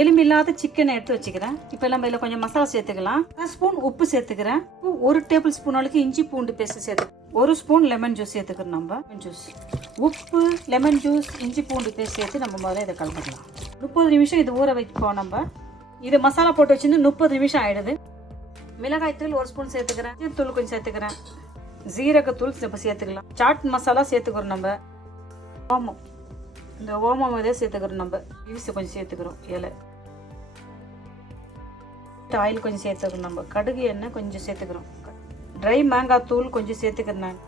எலும்பில்லாத சிக்கனை எடுத்து வச்சுக்கிறேன். இப்போ நம்ம இதில் கொஞ்சம் மசாலா சேர்த்துக்கலாம். 1 ஸ்பூன் உப்பு சேர்த்துக்கிறேன். 1 டேபிள் ஸ்பூன் அளவுக்கு இஞ்சி பூண்டு பேஸ்ட் சேர்த்து 1 ஸ்பூன் லெமன் ஜூஸ் சேர்த்துக்கிறோம். நம்ம லெமன் ஜூஸ், உப்பு, லெமன் ஜூஸ், இஞ்சி பூண்டு பேஸ்ட் சேர்த்து நம்ம முதல்ல இதை கலந்துக்கலாம். 30 நிமிஷம் இது ஊற வைப்போம். நம்ம இது மசாலா போட்டு வச்சுருந்து 30 நிமிஷம் ஆயிடுது. மிளகாய் தூள் 1 ஸ்பூன் சேர்த்துக்கிறேன். தூள் கொஞ்சம் சேர்த்துக்கிறேன். ஜீரகத்தூள் இப்போ சேர்த்துக்கலாம். சாட் மசாலா சேர்த்துக்கிறோம். நம்ம ஓமம், இந்த ஓமம் இதை சேர்த்துக்கிறோம். நம்ம யூஸ் கொஞ்சம் சேர்த்துக்கிறோம். இலை ஆயில் கொஞ்சம் சேர்த்துக்கிறோம். நம்ம கடுகு எண்ணெய் கொஞ்சம் சேர்த்துக்கிறோம். ட்ரை மாங்காய் தூள் கொஞ்சம் சேர்த்துக்கிறேன். நான்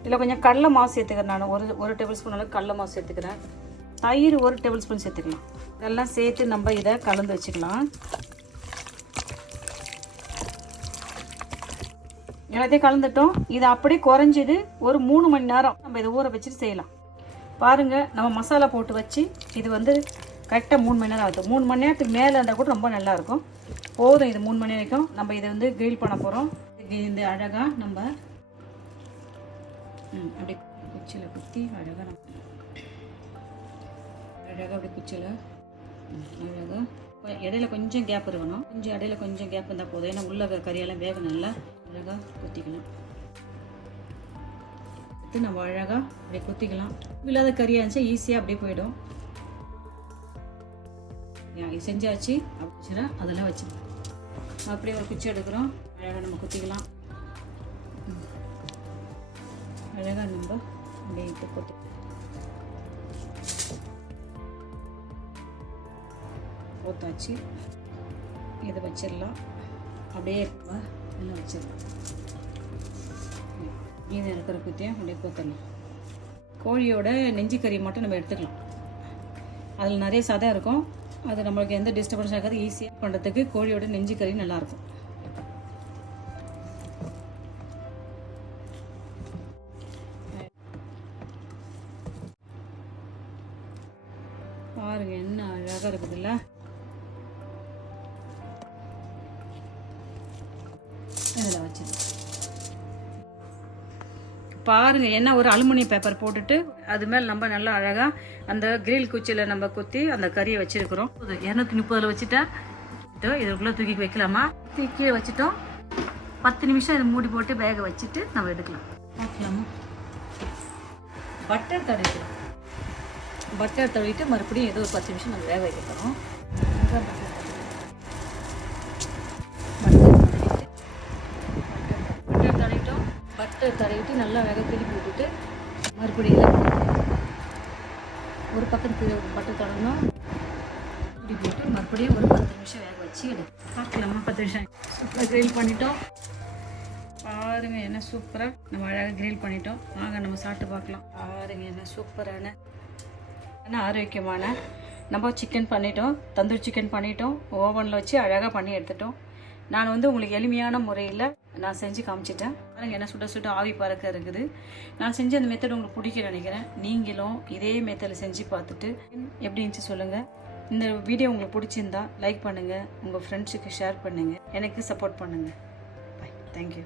இதில் கொஞ்சம் கடலை மாவு சேர்த்துக்கிறேன். நான் ஒரு டேபிள் ஸ்பூன் அளவுக்கு கடலை மாவு சேர்த்துக்கிறேன். தயிர் 1 டேபிள் ஸ்பூன் சேர்த்துக்கலாம். இதெல்லாம் சேர்த்து நம்ம இதை கலந்து வச்சுக்கலாம். எல்லாத்தையும் கலந்துட்டோம். இது அப்படியே குறைஞ்சது ஒரு 3 மணி நேரம் நம்ம இதை ஊற வச்சுட்டு செய்யலாம். பாருங்கள், நம்ம மசாலா போட்டு வச்சு இது வந்து கரெக்டாக 3 மணி நேரம் ஆகுது. 3 மணி நேரத்துக்கு மேலே இருந்தால் கூட ரொம்ப நல்லாயிருக்கும். போதும், இது 3 மணி வரைக்கும். நம்ம இதை வந்து கிரில் பண்ண போகிறோம். இந்த அழகாக நம்ம அப்படியே குச்சியில் குத்தி அழகாக அப்படி குச்சியில் அழகாக இடையில கொஞ்சம் கேப் இருக்கணும். இடையில கொஞ்சம் கேப் இருந்தால் போதும். ஏன்னா உள்ள கறியெல்லாம் வேக நல்லா அழகாக குத்திக்கலாம். நம்ம அழகாக அப்படியே குத்திக்கலாம். இல்லாத கறியாக இருந்துச்சா ஈஸியாக அப்படியே போயிடும். செஞ்சாச்சு அப்படிச்சுனா அதெல்லாம் வச்சு அப்படியே ஒரு குச்சி எடுக்கிறோம். அழகாக நம்ம குத்திக்கலாம். அழகாக நம்ம அப்படியே குத்தி ஊற்றாச்சு. இதை வச்சிடலாம். அப்படியே எல்லாம் வச்சிடலாம். மீதி இருக்கிற குத்தியும் அப்படியே ஊற்றலாம். கோழியோட நெஞ்சு கறி மட்டும் நம்ம எடுத்துக்கலாம். அதில் நிறைய சதை இருக்கும். அது நம்மளுக்கு எந்த டிஸ்டர்பன்ஸ் ஆகாது. ஈஸியாக பண்ணுறதுக்கு கோழியோட நெஞ்சு கறி நல்லாயிருக்கும். பாருங்க என்ன அழகாக இருக்குதுல்ல. அதில் வச்சிடலாம். பாருங்கள், என்ன ஒரு அலுமினியம் பேப்பர் போட்டுட்டு அது மேலே நம்ம நல்லா அழகாக அந்த கிரில் குச்சியில் நம்ம குத்தி அந்த கறியை வச்சுருக்கிறோம். 230 வச்சுட்டேன். இதுக்குள்ளே தூக்கி வைக்கலாமா? கீழே வச்சுட்டோம். 10 நிமிஷம் இதை மூடி போட்டு வேக வச்சுட்டு நம்ம எடுக்கலாம். பார்க்கலாமா? பட்டர் தடவிக்கலாம். பட்டர் தடவிட்டு மறுபடியும் ஏதோ ஒரு 10 நிமிஷம் நம்ம வேக வைக்க போகிறோம். பட்டர் தடவிட்டு நல்லா வேக திருப்பி விட்டுட்டு மறுபடியும் ஒரு பக்கத்துக்கு பட்டர் தடவணும். திருப்பி விட்டு மறுபடியும் ஒரு 10 நிமிஷம் வேக வச்சு பார்க்கலாமா? 10 நிமிஷம் சூப்பராக கிரில் பண்ணிட்டோம். பாருங்கள் என்ன சூப்பராக நம்ம அழகாக கிரில் பண்ணிட்டோம். வாங்க நம்ம சாப்பிட்டு பார்க்கலாம். பாருங்கள் என்ன சூப்பரான ஆரோக்கியமான நம்ம சிக்கன் பண்ணிட்டோம். தந்தூரி சிக்கன் பண்ணிட்டோம். ஓவனில் வச்சு அழகாக பண்ணி எடுத்துட்டோம். நான் வந்து உங்களுக்கு எளிமையான முறையில் நான் செஞ்சு காமிச்சிட்டேன். பாருங்கள் என்ன சுட சுட ஆவி பறக்க இருக்குது. நான் செஞ்ச அந்த மெத்தட் உங்களுக்கு பிடிக்க நினைக்கிறேன். நீங்களும் இதே மெத்தடில் செஞ்சு பார்த்துட்டு எப்படி இருந்துச்சு சொல்லுங்கள். இந்த வீடியோ உங்களுக்கு பிடிச்சிருந்தா லைக் பண்ணுங்கள். உங்கள் ஃப்ரெண்ட்ஸுக்கு ஷேர் பண்ணுங்கள். எனக்கு சப்போர்ட் பண்ணுங்கள். பை. தேங்க்யூ.